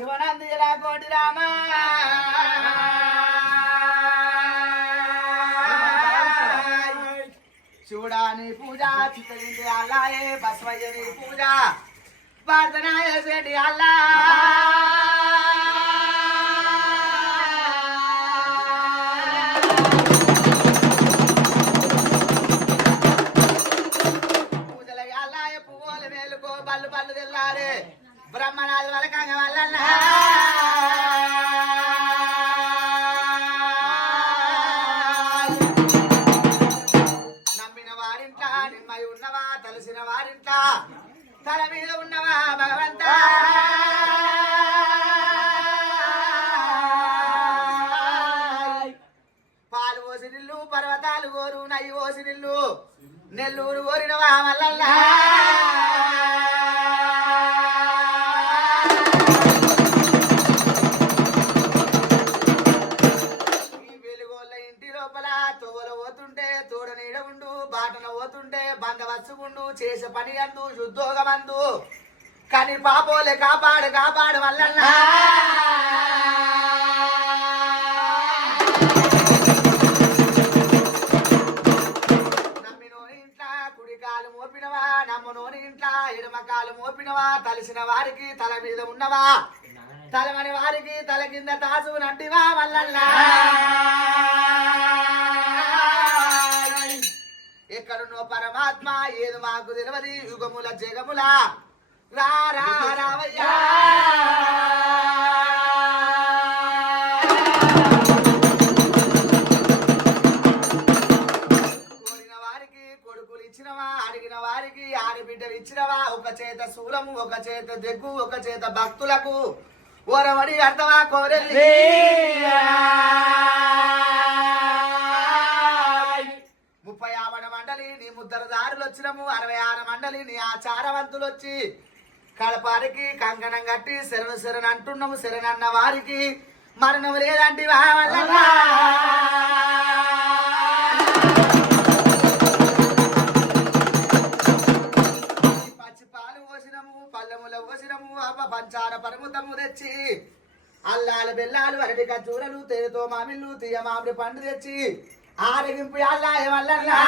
శివనందిలా కోటి రామా శివుడాని పూజ చిత్తగింది అల్లాయే బసవయ్యని పూజ ప్రార్థనాయ చేడి అల్లా పూజలకి అల్లాయ పువ్వులు మేలుకో బల్లు బల్లు తెల్లారే బ్రహ్మనాథు వలకంగ వల్లన్నా నమ్మిన వారింట నిమ్మై ఉన్నవా తలసిన వారింట తల మీద ఉన్నవా భగవంత పాలు ఓసిరిల్లు పర్వతాలు కోరు నయ్యి ఓసిరిల్లు నెల్లూరు కోరినవా మల్లల్లా బంధవత్సుకుండు చేసే పని అందు ఉద్యోగమందు కానీ పాపోలే కాపాడు కాపాడు వల్లన్నా నమ్మినోని ఇంట్లో కుడికాలు మోపినవా నమ్మనోని ఇంట్లో ఎడమకాలు మోపినవా తలిసిన వారికి తల మీద ఉన్నవా తలమని వారికి తల కింద తాసు నంటివా వల్లన్నా ఎక్కడున్నో పరమాత్మ ఏది మాకు తెలియదు యుగముల జగముల రావయ్యా కోరిన వారికి కొడుకులు ఇచ్చినవా అడిగిన వారికి ఆడబిడ్డలు ఇచ్చినవా ఒక చేత శూలము ఒక చేత దెగ్గు ఒక చేత భక్తులకు ఓరవడి అర్థవా కోరెల్లి 30 మండలి నీ ముద్దరదారులు వచ్చినము 66 మండలి నీ ఆచారవంతులు వచ్చి కడపారికి కంకణం కట్టి శరణు అంటున్నాము శరణన్న వారికి మరణం లేదంటే పచ్చి పాలు పోసినము పల్లెముల పోసినము పంచార పరముతము తెచ్చి అల్లాల బెల్లాలు అరటి కచ్చూరలు తేనెతో మామిళ్ళు తీయ మామిడి పండు తెచ్చి ఆరగింపు అల్లా ఏమల్లా